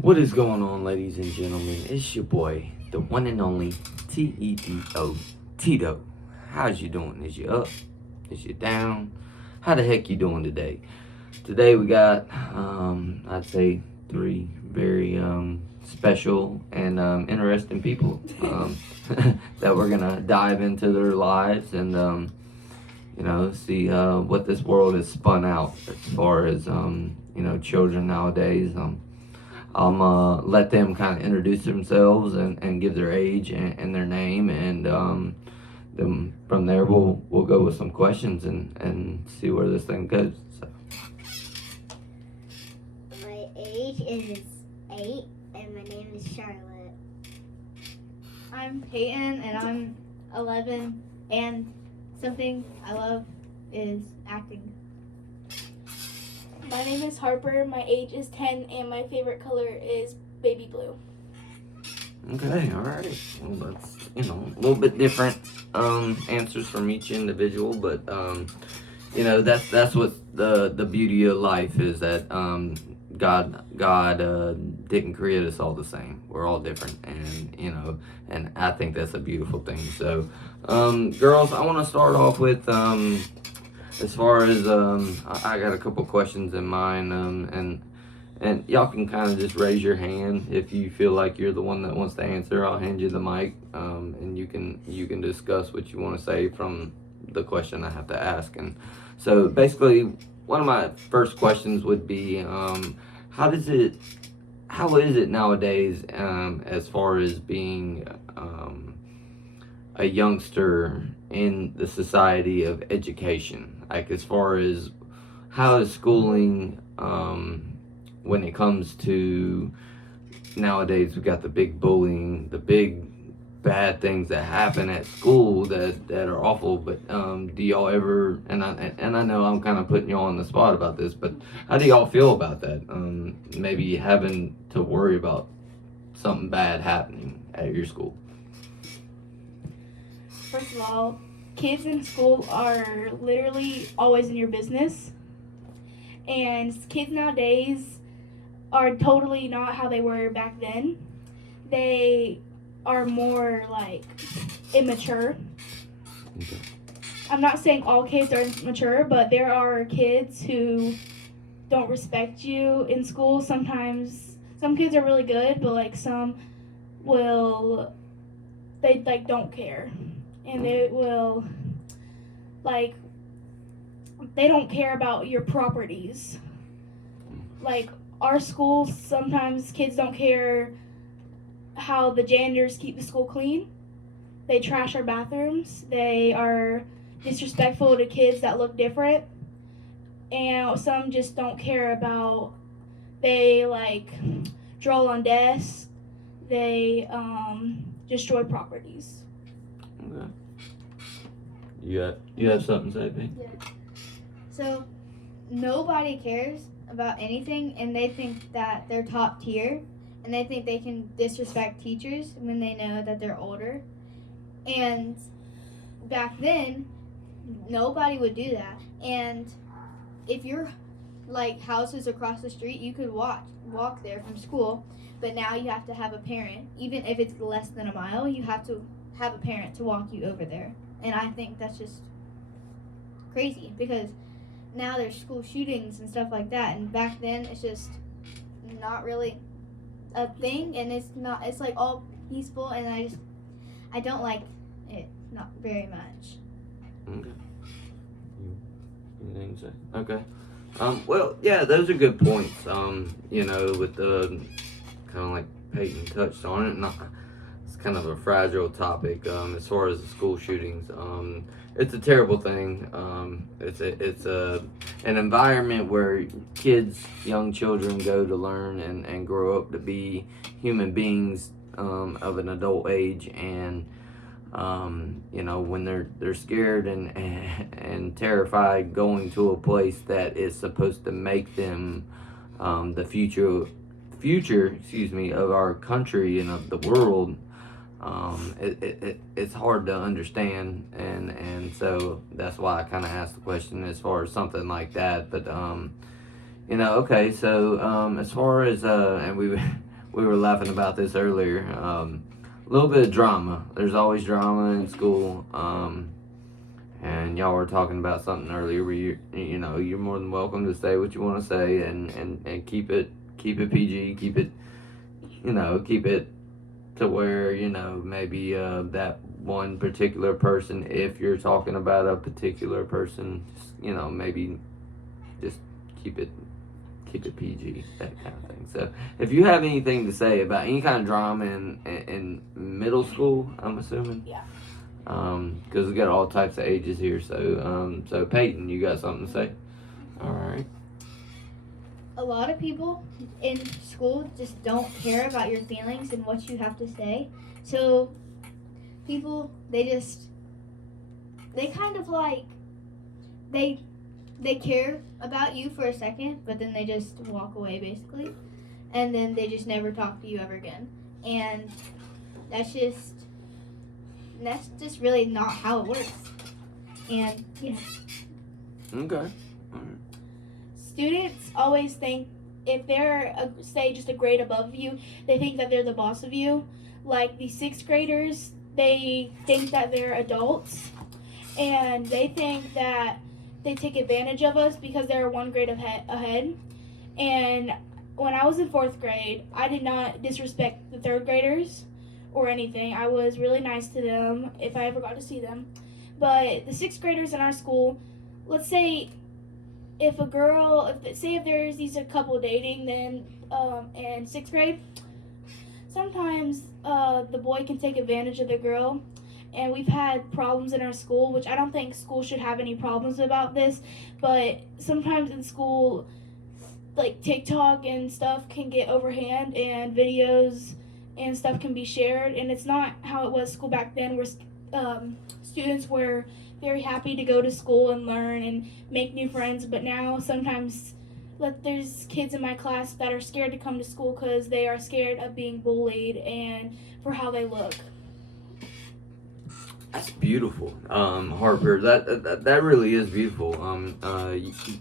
What is going on, ladies and gentlemen? It's your boy, the one and only Tedo, Tito. How's you doing? Is you up? Is you down? How the heck you doing today? Today we got, I'd say, three very special and interesting people that we're gonna dive into their lives and see what this world has spun out as far as children nowadays. Let them kind of introduce themselves and give their age and their name, and then from there we'll go with some questions and see where this thing goes. So. My age is 8, and my name is Charlotte. I'm Peyton, and I'm 11, and something I love is acting. My name is Harper, my age is 10, and my favorite color is baby blue. Okay, all right. Well, that's a little bit different answers from each individual, but that's what the beauty of life is, that God didn't create us all the same. We're all different, and I think that's a beautiful thing. So, girls, I want to start off with as far as I got a couple questions in mind, and y'all can kind of just raise your hand if you feel like you're the one that wants to answer. I'll hand you the mic, and you can discuss what you want to say from the question I have to ask. And so basically, one of my first questions would be, how is it nowadays, as far as being a youngster in the society of education? Like, as far as how is schooling, when it comes to nowadays, we got the big bullying, the big bad things that happen at school that are awful. But do y'all ever, and I know I'm kind of putting y'all on the spot about this, but how do y'all feel about that? Maybe having to worry about something bad happening at your school. First of all, kids in school are literally always in your business. And kids nowadays are totally not how they were back then. They are more like immature. Okay. I'm not saying all kids are immature, but there are kids who don't respect you in school. Sometimes some kids are really good, but like some they like don't care. And they will like they don't care about your properties. Like our schools, sometimes kids don't care how the janitors keep the school clean. They trash our bathrooms. They are disrespectful to kids that look different. And some just don't care about, they like draw on desks. They destroy properties. Okay. You have something to say, Pete? Yeah. So, nobody cares about anything, and they think that they're top tier, and they think they can disrespect teachers when they know that they're older. And back then, nobody would do that. And if your like houses across the street, you could walk there from school, but now you have to have a parent. Even if it's less than a mile, you have to have a parent to walk you over there. And I think that's just crazy, because now there's school shootings and stuff like that, and back then it's just not really a thing, and it's like all peaceful, and I don't like it, not very much. Okay. Anything to say? Okay. Well, yeah, those are good points. With the kind of like Peyton touched on it, it's kind of a fragile topic as far as the school shootings. It's a terrible thing. It's an environment where young children go to learn and grow up to be human beings of an adult age, and when they're scared and terrified, going to a place that is supposed to make them the future of our country and of the world. It's hard to understand, and so that's why I kind of asked the question as far as something like that. But okay, so as far as and we were laughing about this earlier. A little bit of drama. There's always drama in school. And y'all were talking about something earlier where you're more than welcome to say what you want to say and keep it PG, keep it to where, maybe that one particular person, if you're talking about a particular person, maybe just keep it PG, that kind of thing. So if you have anything to say about any kind of drama in middle school, I'm assuming. Yeah. Because we got all types of ages here. So Peyton, you got something to say? All right. A lot of people in school just don't care about your feelings and what you have to say. So people, they kind of like, they care about you for a second, but then they just walk away basically. And then they just never talk to you ever again. And that's just really not how it works. And yeah. Okay. Students always think if they're, say, just a grade above you, they think that they're the boss of you. Like the 6th graders, they think that they're adults, and they think that they take advantage of us because they're 1 grade ahead. And when I was in 4th grade, I did not disrespect the 3rd graders or anything. I was really nice to them if I ever got to see them. But the 6th graders in our school, let's say if there's a couple dating, then in 6th grade, sometimes the boy can take advantage of the girl. And we've had problems in our school, which I don't think school should have any problems about this, but sometimes in school, like TikTok and stuff can get overhand, and videos and stuff can be shared, and it's not how it was school back then, where students were very happy to go to school and learn and make new friends. But now sometimes there's kids in my class that are scared to come to school because they are scared of being bullied and for how they look. That's beautiful, Harper. That really is beautiful.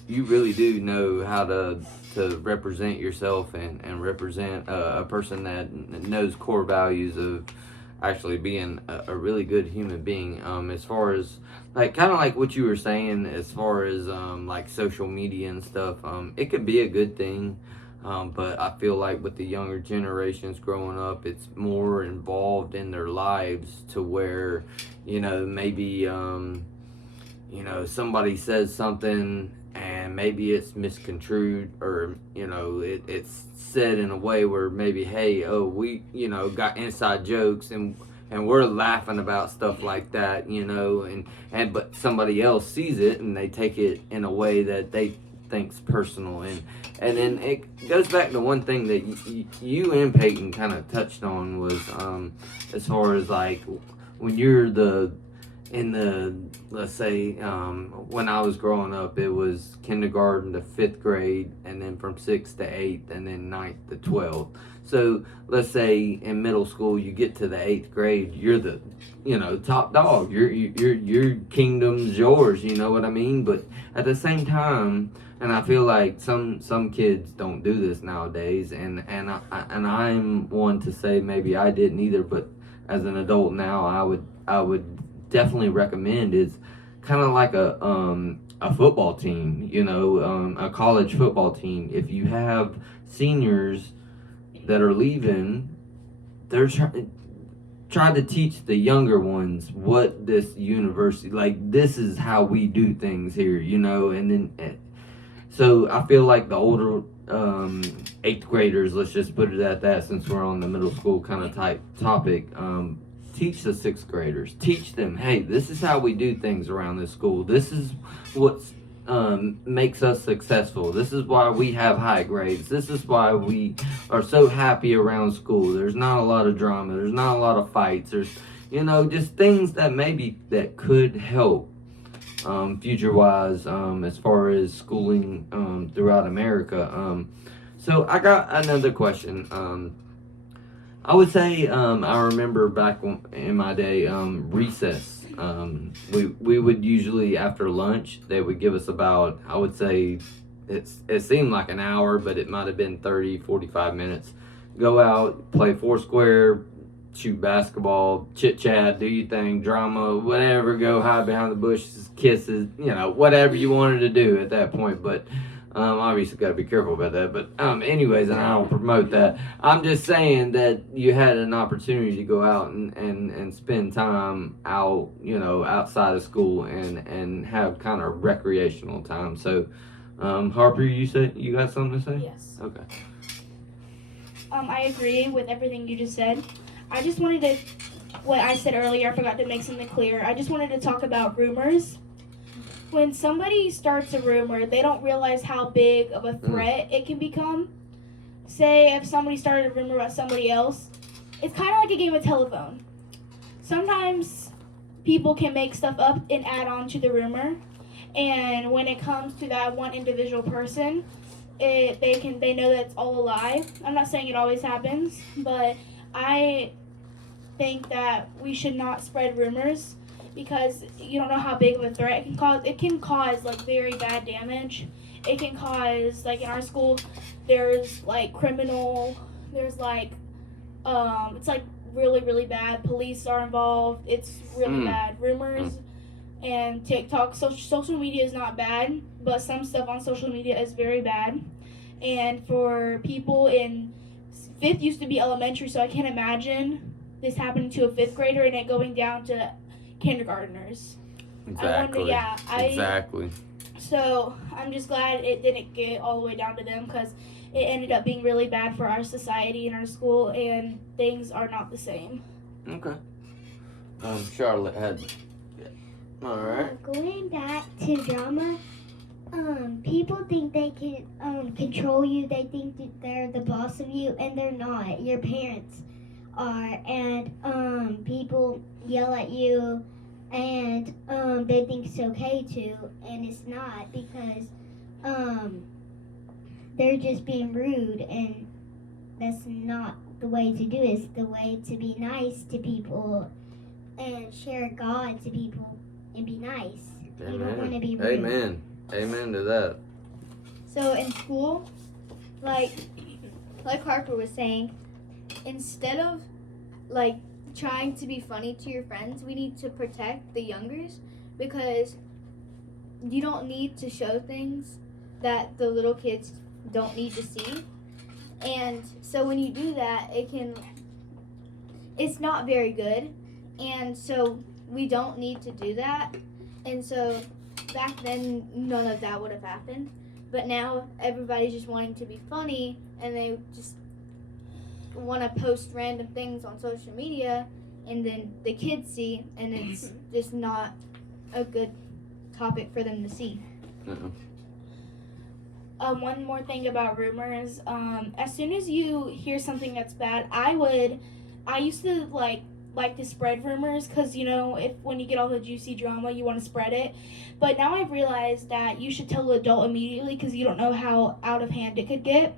You really do know how to represent yourself and represent a person that knows core values of actually being a really good human being. As far as kind of like what you were saying, as far as like social media and stuff, it could be a good thing. But I feel like with the younger generations growing up, it's more involved in their lives to where, maybe, somebody says something and maybe it's misconstrued, or, it's said in a way where maybe, hey, we, got inside jokes and we're laughing about stuff like that, but somebody else sees it and they take it in a way that they think's personal, and then it goes back to one thing that you and Peyton kind of touched on was as far as like when you're let's say when I was growing up, it was kindergarten to 5th grade, and then from 6th to 8th, and then 9th to 12th. So let's say in middle school you get to the 8th grade, you're the top dog. Your kingdom's yours. You know what I mean? But at the same time, and I feel like some kids don't do this nowadays, and I'm one to say maybe I didn't either. But as an adult now, I would definitely recommend is kind of like a football team, a college football team. If you have seniors that are leaving, they're try to teach the younger ones what this university, like, this is how we do things here, and then so I feel like the older 8th graders, let's just put it at that, since we're on the middle school kind of type topic, teach the 6th graders, teach them, hey, this is how we do things around this school, this is what makes us successful, this is why we have high grades, this is why we are so happy around school, there's not a lot of drama, there's not a lot of fights, there's just things that maybe that could help future wise as far as schooling throughout America. So I got another question. I would say I remember back in my day, recess. We would usually, after lunch, they would give us about, I would say, it seemed like an hour, but it might have been 30, 45 minutes. go out, play Foursquare, shoot basketball, chit chat, do your thing, drama, whatever, go hide behind the bushes, kisses, whatever you wanted to do at that point. But obviously got to be careful about that. But anyways, and I don't promote that. I'm just saying that you had an opportunity to go out and spend time out, outside of school and have kind of recreational time. So, Harper, you said you got something to say? Yes. Okay. I agree with everything you just said. I just wanted to, what I said earlier, I forgot to make something clear. I just wanted to talk about rumors. When somebody starts a rumor, they don't realize how big of a threat it can become. Say if somebody started a rumor about somebody else, it's kind of like a game of telephone. Sometimes people can make stuff up and add on to the rumor, and when it comes to that one individual person, they know that it's all a lie. I'm not saying it always happens, but I think that we should not spread rumors because you don't know how big of a threat it can cause. It can cause like very bad damage. It can cause, like in our school, there's like there's like it's like really, really bad. Police are involved. It's really bad. Rumors and TikTok, social media is not bad, but some stuff on social media is very bad. And for people in 5th used to be elementary, so I can't imagine this happening to a 5th grader and it going down to kindergartners. Exactly. Exactly. So I'm just glad it didn't get all the way down to them because it ended up being really bad for our society and our school, and things are not the same. Okay. Charlotte had. All right. Going back to drama, people think they can control you. They think that they're the boss of you, and they're not. Your parents are, and people yell at you, and they think it's okay to, and it's not because they're just being rude, and that's not the way to do it. It's the way to be nice to people and share God to people and be nice. Amen. You don't want to be rude. Amen to that. So in school, like Harper was saying, instead of like trying to be funny to your friends, we need to protect the youngers because you don't need to show things that the little kids don't need to see. And so when you do that, it's not very good. And so we don't need to do that. And so back then, none of that would have happened. But now everybody's just wanting to be funny, and they just want to post random things on social media, and then the kids see, and it's just not a good topic for them to see. One more thing about rumors. As soon as you hear something that's bad, I used to like to spread rumors because when you get all the juicy drama, you want to spread it. But now I've realized that you should tell the adult immediately because you don't know how out of hand it could get.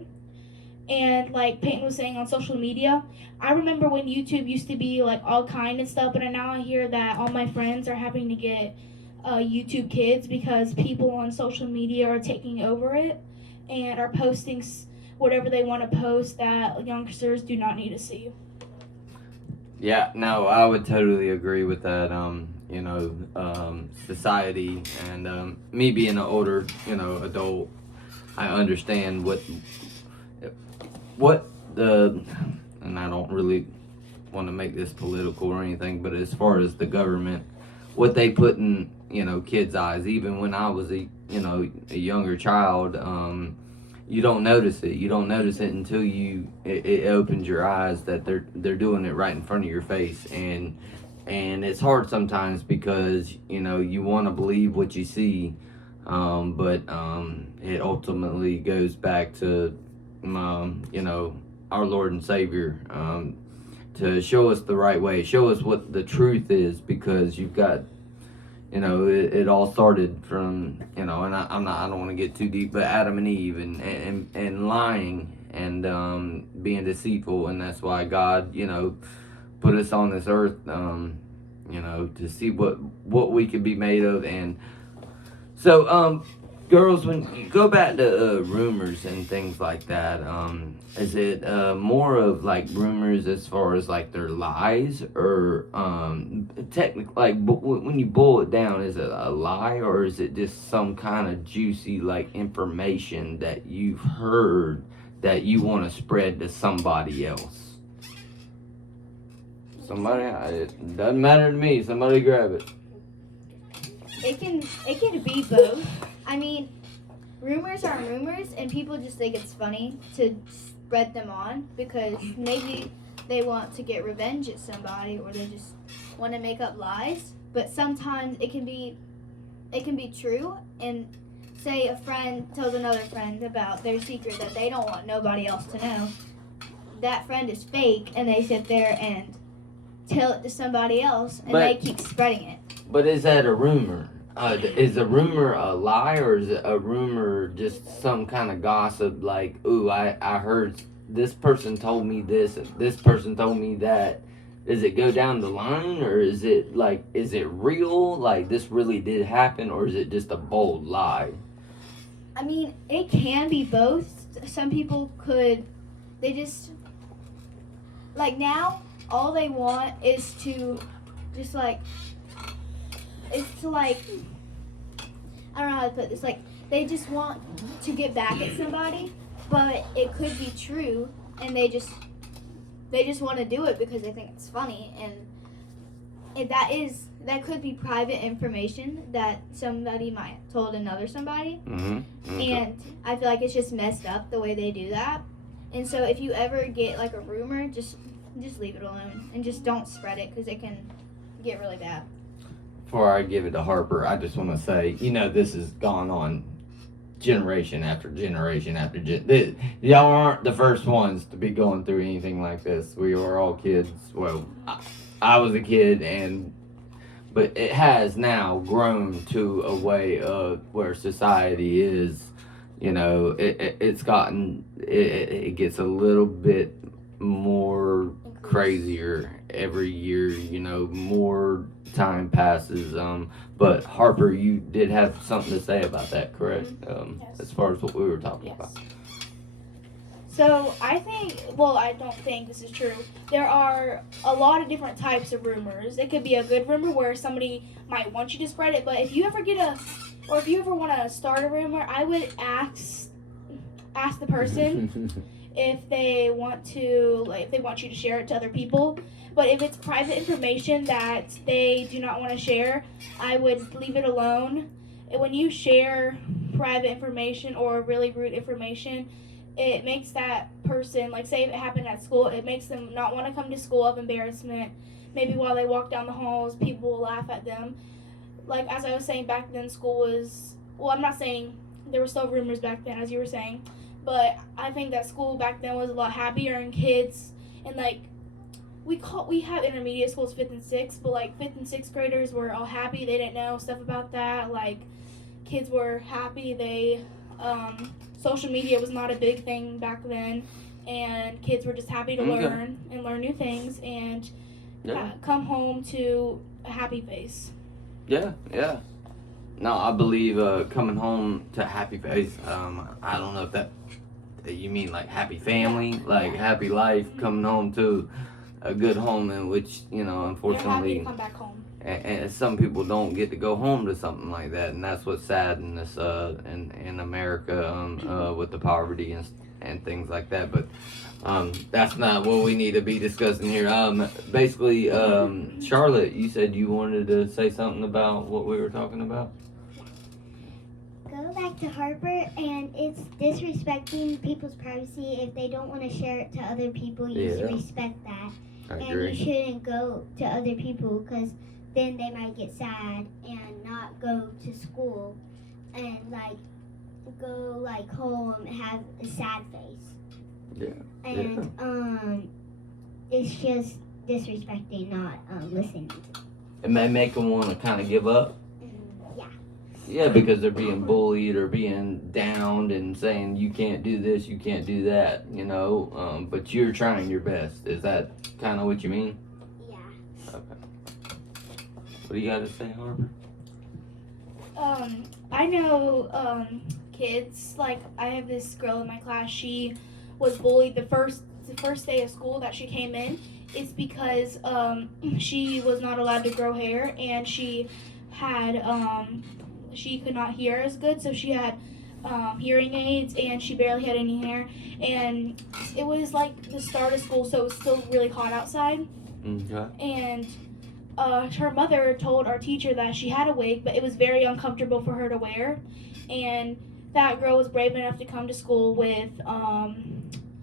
And like Peyton was saying on social media, I remember when YouTube used to be like all kind and stuff, but now I hear that all my friends are having to get YouTube Kids because people on social media are taking over it and are posting whatever they want to post that youngsters do not need to see. Yeah, no, I would totally agree with that. Society and me being an older, adult, I understand what and I don't really want to make this political or anything, but as far as the government, what they put in, kids' eyes, even when I was a younger child, you don't notice it. You don't notice it until it opens your eyes that they're doing it right in front of your face, and it's hard sometimes because you want to believe what you see, but it ultimately goes back to our Lord and Savior to show us the right way, show us what the truth is, because you've got. It all started from, and I don't want to get too deep, but Adam and Eve and lying and being deceitful, and that's why God, put us on this earth, to see what we could be made of. And so girls, when you go back to rumors and things like that, is it more of like rumors as far as like their lies, or technically, like when you boil it down, is it a lie, or is it just some kind of juicy like information that you've heard that you want to spread to somebody else? Somebody, it doesn't matter to me. Somebody grab it. It can be both. I mean, rumors are rumors, and people just think it's funny to spread them on because maybe they want to get revenge at somebody, or they just want to make up lies. But sometimes it can be true. And say a friend tells another friend about their secret that they don't want nobody else to know. That friend is fake, and they sit there and tell it to somebody else, and they keep spreading it. But is that a rumor? Is a rumor a lie, or is it a rumor just some kind of gossip? Like, ooh, I heard this person told me this, and this person told me that. Does it go down the line, or is it like, is it real? Like, this really did happen, or is it just a bold lie? I mean, it can be both. Some people they just, like now, all they want is to just like, I don't know how to put this, like, they just want to get back at somebody, but it could be true, and they just want to do it because they think it's funny, and that could be private information that somebody might have told another somebody, and I feel like it's just messed up the way they do that. And so if you ever get like a rumor, just leave it alone and just don't spread it, because it can get really bad. Before I give it to Harper, I just want to say, this has gone on generation after generation after y'all aren't the first ones to be going through anything like this. We were all kids. Well, I was a kid, but it has now grown to a way of where society is. It's gotten, it gets a little bit more crazier every year. More time passes. But Harper, you did have something to say about that, correct? Yes. As far as what we were talking about. So I don't think this is true. There are a lot of different types of rumors. It could be a good rumor where somebody might want you to spread it, but if you ever want to start a rumor, I would ask the person if they want you to share it to other people. But if it's private information that they do not want to share, I would leave it alone. And when you share private information or really rude information, it makes that person, like say if it happened at school, it makes them not want to come to school of embarrassment. Maybe while they walk down the halls, people will laugh at them. Like as I was saying, back then school was, I'm not saying there were still rumors back then as you were saying, but I think that school back then was a lot happier, and kids, and like we have intermediate schools 5th and 6th, but like 5th and 6th graders were all happy. They didn't know stuff about that. Like kids were happy. They social media was not a big thing back then, and kids were just happy to learn new things and come home to a happy face. Yeah. No, I believe coming home to a happy face. I don't know if that you mean like happy family, like happy life, coming home to a good home in which, unfortunately, They're happy to come back home. And some people don't get to go home to something like that, and that's what's sad in this in America with the poverty and things like that. But that's not what we need to be discussing here. Basically, Charlotte, you said you wanted to say something about what we were talking about. Go back to Harper, and it's disrespecting people's privacy. If they don't want to share it to other people, you should respect that. I And agree. you shouldn't go to other people, because then they might get sad and not go to school and go home and have a sad face. Yeah. And it's just disrespecting, not listening to them. It may make them want to kind of give up. Yeah. Yeah, because they're being bullied or being downed and saying you can't do this, you can't do that, but you're trying your best. Is that kind of what you mean? Yeah. Okay. What do you got to say, Harper? I know kids, like I have this girl in my class, she was bullied the first day of school that she came in. It's because she was not allowed to grow hair, and she had she could not hear as good, so she had hearing aids, and she barely had any hair. And it was like the start of school, so it was still really hot outside. Okay. And her mother told our teacher that she had a wig, but it was very uncomfortable for her to wear. And that girl was brave enough to come to school with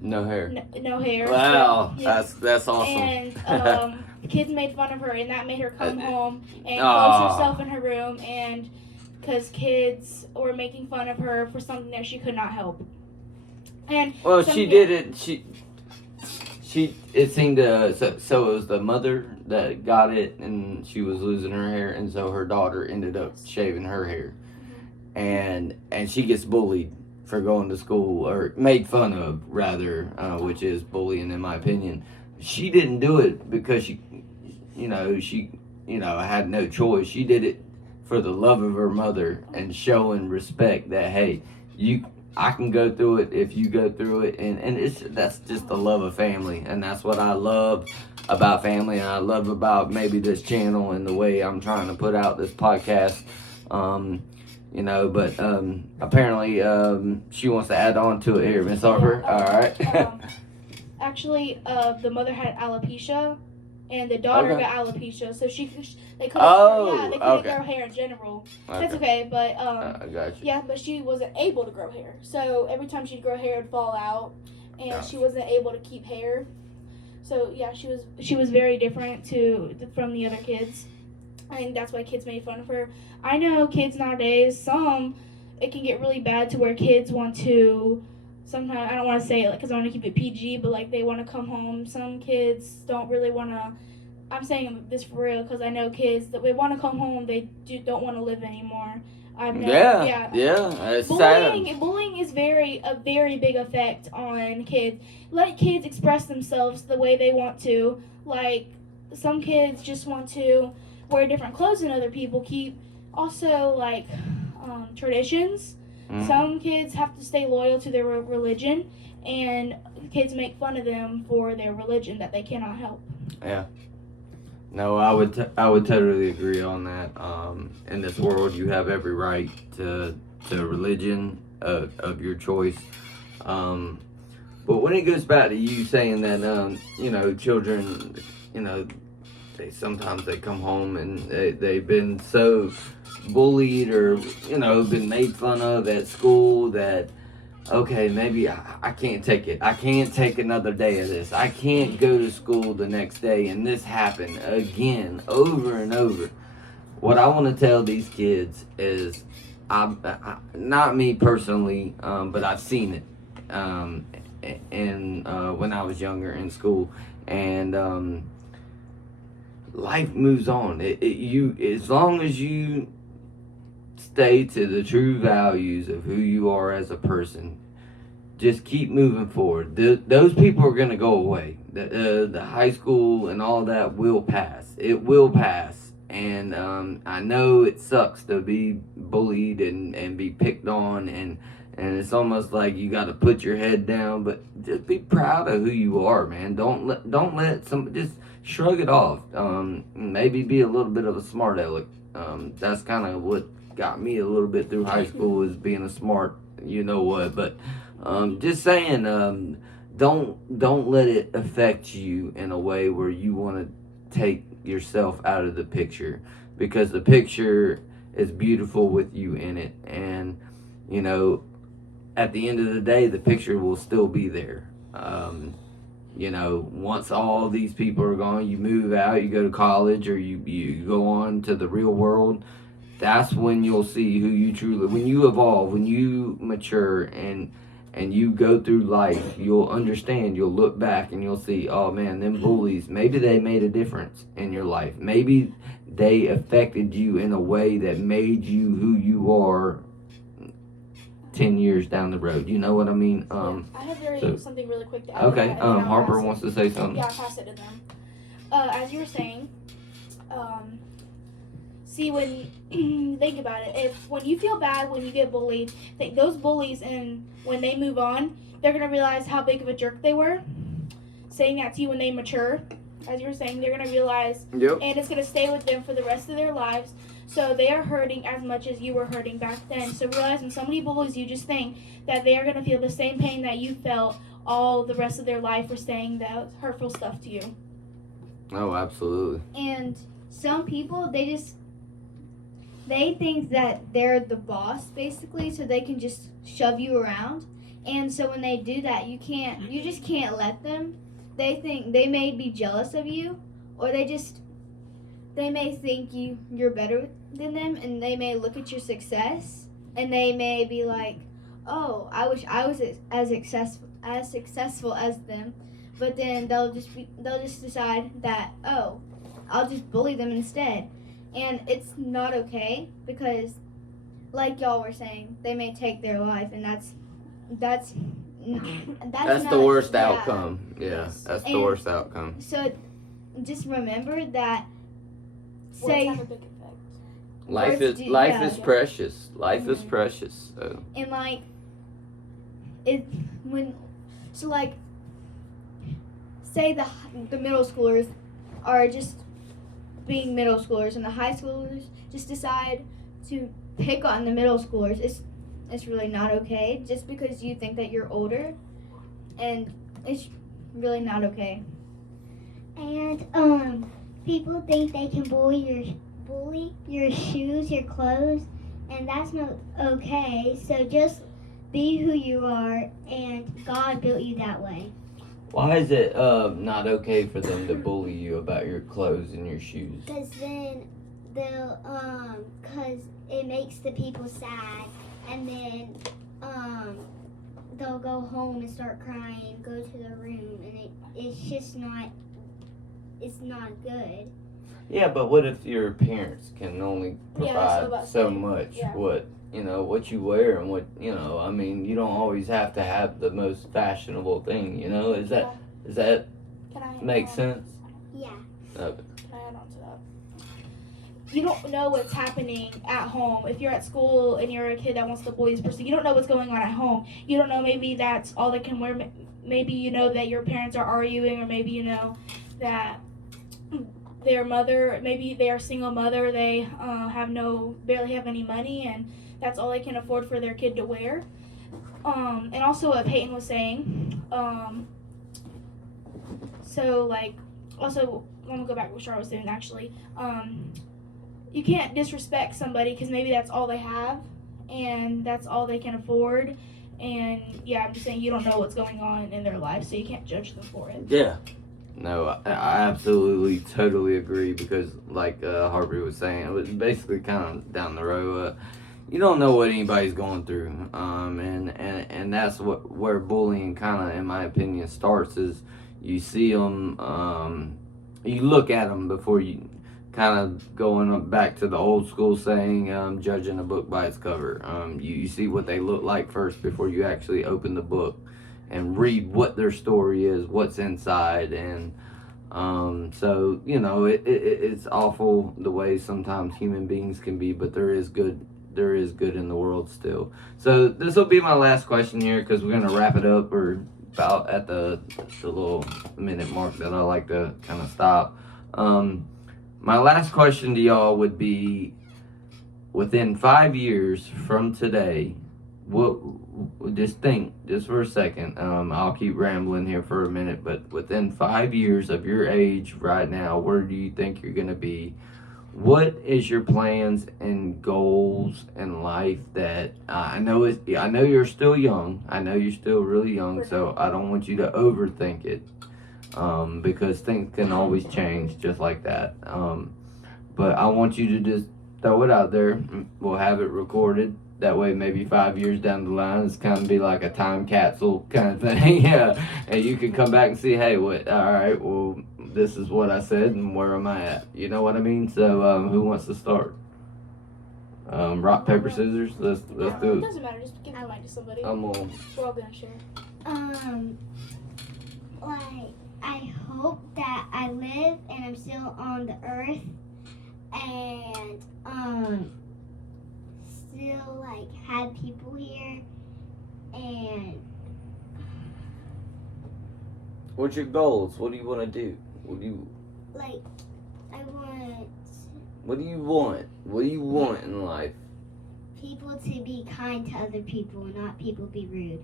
No hair. no hair. Wow, So, yeah. that's awesome. And the kids made fun of her, and that made her come home and Aw. close herself in her room, and because kids were making fun of her for something that she could not help. And Well, some she kid- did it. She. It seemed so. It was the mother that got it, and she was losing her hair, and so her daughter ended up shaving her hair, and she gets bullied for going to school, or made fun of rather, which is bullying in my opinion. She didn't do it because she had no choice. She did it for the love of her mother and showing respect that, hey, I can go through it if you go through it, and that's just the love of family, and that's what I love about family, and I love about maybe this channel and the way I'm trying to put out this podcast. But apparently she wants to add on to it here, Miss Harper. Yeah, All right. Actually, the mother had alopecia, and the daughter Okay. got alopecia, so they couldn't. Oh, yeah, they couldn't okay. grow hair in general. That's Okay. okay, but I got you. yeah, but she wasn't able to grow hair. So every time she'd grow hair, it'd fall out, and Gotcha. she wasn't able to keep hair. So yeah, she was very different from the other kids. I think that's why kids made fun of her. I know kids nowadays, it can get really bad to where kids want to, sometimes, I don't want to say it because I want to keep it PG, but like they want to come home. Some kids don't really want to, I'm saying this for real because I know kids that they want to come home, they don't want to live anymore. I've known, Yeah. It's sad. Bullying is a very big effect on kids. Let kids express themselves the way they want to. Like, some kids just want to wear different clothes than other people. Keep also like traditions. Mhm. Some kids have to stay loyal to their religion, and kids make fun of them for their religion that they cannot help. No, I would totally agree on that. In this world, you have every right to religion of your choice. But when it goes back to you saying that, children, they come home and they've been so bullied or, been made fun of at school that, okay, maybe I can't take it. I can't take another day of this. I can't go to school the next day and this happened again, over and over. What I want to tell these kids is, not me personally, but I've seen it when I was younger in school, and life moves on. As long as you stay to the true values of who you are as a person, just keep moving forward. Those people are going to go away. The high school and all that will pass. It will pass. And I know it sucks to be bullied and be picked on, and it's almost like you got to put your head down, but just be proud of who you are, man. Don't let just shrug it off. Maybe be a little bit of a smart aleck. That's kind of what got me a little bit through high school, is being a smart, you know what. But just saying, don't let it affect you in a way where you want to take yourself out of the picture, because the picture is beautiful with you in it, and at the end of the day, the picture will still be there. Once all these people are gone, you move out, you go to college, or you go on to the real world. That's when you'll see who you truly, when you evolve, when you mature, and you go through life, you'll understand, you'll look back and you'll see, oh man, them bullies, maybe they made a difference in your life. Maybe they affected you in a way that made you who you are 10 years down the road. You know what I mean? I have something really quick to add. Okay, to that, and I'll Harper pass it. wants to say something. Yeah, I'll pass it to them. As you were saying, See, when think about it, when you feel bad when you get bullied, those bullies, and when they move on, they're gonna realize how big of a jerk they were. Saying that to you when they mature, as you were saying, they're gonna realize, Yep. and it's gonna stay with them for the rest of their lives. So they are hurting as much as you were hurting back then. So realize when somebody bullies you, just think that they are gonna feel the same pain that you felt all the rest of their life for saying that hurtful stuff to you. Oh, absolutely. And some people, they think that they're the boss, basically, so they can just shove you around. And so when they do that, you just can't let them. They think they may be jealous of you, or they may think you're better than them, and they may look at your success, and they may be like, oh, I wish I was as successful as them. But then they'll just decide that, oh, I'll just bully them instead. And it's not okay, because like y'all were saying, they may take their life, and that's That's not, the worst yeah. outcome. Yeah, Yes. that's the And- worst outcome. So just remember that, Words say, have a big effect. Life Words is do- life yeah. is precious. Life is Mhm. precious. So. and like say the middle schoolers are just being middle schoolers, and the high schoolers just decide to pick on the middle schoolers. It's really not okay, just because you think that you're older, and it's really not okay. And people think they can bully your shoes, your clothes, and that's not okay. So just be who you are, and God built you that way. Why is it not okay for them to bully you about your clothes and your shoes? Cause then they'll cause it makes the people sad, and then they'll go home and start crying, go to their room, and it's just not. It's not good. Yeah, but what if your parents can only Yeah, that's what I'm provide about to so say. much? Yeah. What you wear and what I mean, you don't always have to have the most fashionable thing. Does that Can I make sense? Yeah. Okay. Can I add on to that? You don't know what's happening at home. If you're at school and you're a kid that wants to bully this person, you don't know what's going on at home. You don't know, maybe that's all they can wear. Maybe you know that your parents are arguing, or maybe you know that their mother, maybe they are a single mother, they barely have any money, and that's all they can afford for their kid to wear. And also what Peyton was saying, also, I'm gonna go back to what Charlotte was doing actually. You can't disrespect somebody because maybe that's all they have, and that's all they can afford. And yeah, I'm just saying, you don't know what's going on in their life, so you can't judge them for it. Yeah. No, I absolutely, totally agree, because like Harvey was saying, it was basically kind of down the road. You don't know what anybody's going through, and that's where bullying kind of, in my opinion, starts. Is you see them, you look at them before you kind of going back to the old school saying, judging a book by its cover. You see what they look like first before you actually open the book and read what their story is, what's inside. And so it's awful the way sometimes human beings can be, but there is good in the world still. So this will be my last question here, because we're gonna wrap it up. We're about at the little minute mark that I like to kind of stop. My last question to y'all would be, within 5 years from today, just think, just for a second, I'll keep rambling here for a minute, but within 5 years of your age right now, where do you think you're gonna be? What is your plans and goals in life? That I know you're still young. I know you're still really young, so I don't want you to overthink it, because things can always change just like that. But I want you to just throw it out there. We'll have it recorded. That way, maybe 5 years down the line, it's kind of be like a time capsule kind of thing. Yeah, and you can come back and see, hey, all right, well, this is what I said, and where am I at? You know what I mean? So, who wants to start? Rock, paper, scissors. Let's do It it. doesn't matter, just give the mic to somebody. I'm on. We're all gonna share. Like, I hope that I live and I'm still on the earth, and still like have people here, and What's your goals? What do you want to do? What do you like I want What do you want? What do you want in life? people to be kind to other people, not people be rude,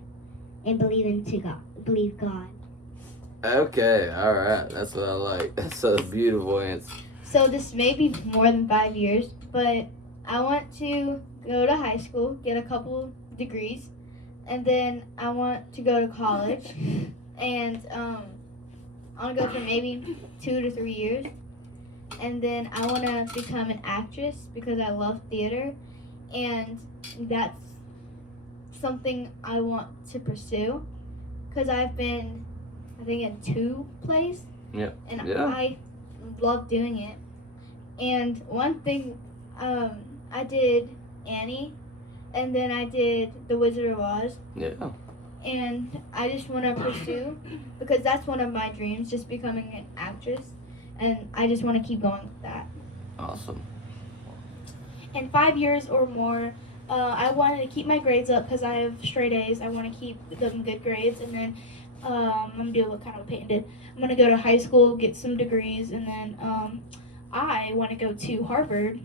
and believe God. Okay, all right. That's what I like. That's a beautiful answer. So this may be more than 5 years, but I want to go to high school, get a couple degrees, and then I want to go to college, and I want to go for maybe 2 to 3 years, and then I want to become an actress because I love theater, and that's something I want to pursue because I've been, I think, in 2 plays, and Yeah. I love doing it. And one thing, I did Annie, and then I did The Wizard of Oz, Yeah. and I just want to pursue because that's one of my dreams, just becoming an actress, and I just want to keep going with that. Awesome. In 5 years or more, I wanted to keep my grades up because I have straight A's. I want to keep them good grades, and then I'm gonna do what kind of Peyton did. I'm gonna go to high school, get some degrees, and then I want to go to Harvard.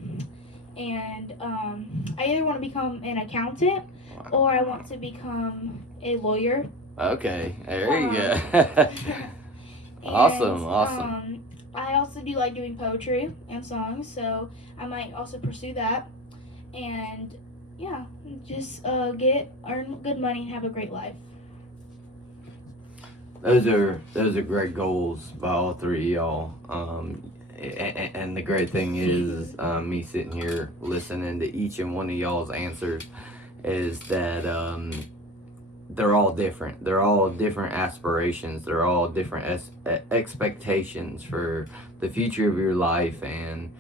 And I either want to become an accountant or I want to become a lawyer. Okay, there you go. And, Awesome. I also do like doing poetry and songs, so I might also pursue that. And yeah, just earn good money and have a great life. Those are great goals by all three of y'all. And the great thing is, me sitting here listening to each and one of y'all's answers is that they're all different. They're all different aspirations. They're all different expectations for the future of your life, and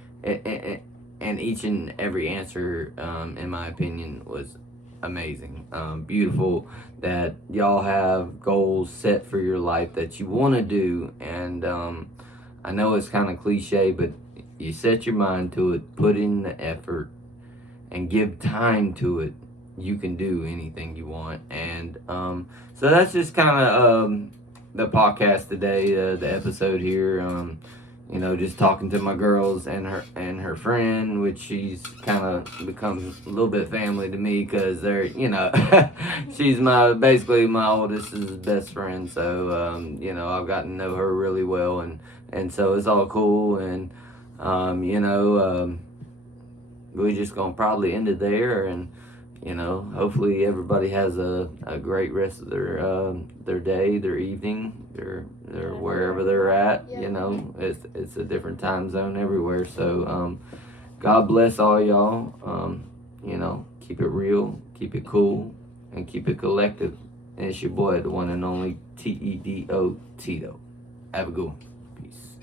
each and every answer, in my opinion, was amazing. Beautiful that y'all have goals set for your life that you want to do, and I know it's kind of cliche, but you set your mind to it, put in the effort, and give time to it. You can do anything you want. And so that's just kind of the podcast today, the episode here. Just talking to my girls and her friend, which she's kind of become a little bit family to me because they're, she's basically my oldest's best friend. So I've gotten to know her really well, and so it's all cool. And we're just gonna probably end it there, and hopefully everybody has a great rest of their day, their evening, their wherever they're at. Yeah. It's a different time zone everywhere. So God bless all y'all. Keep it real, keep it cool, and keep it collective. And it's your boy, the one and only Tedo Tito. Have a good one. Peace.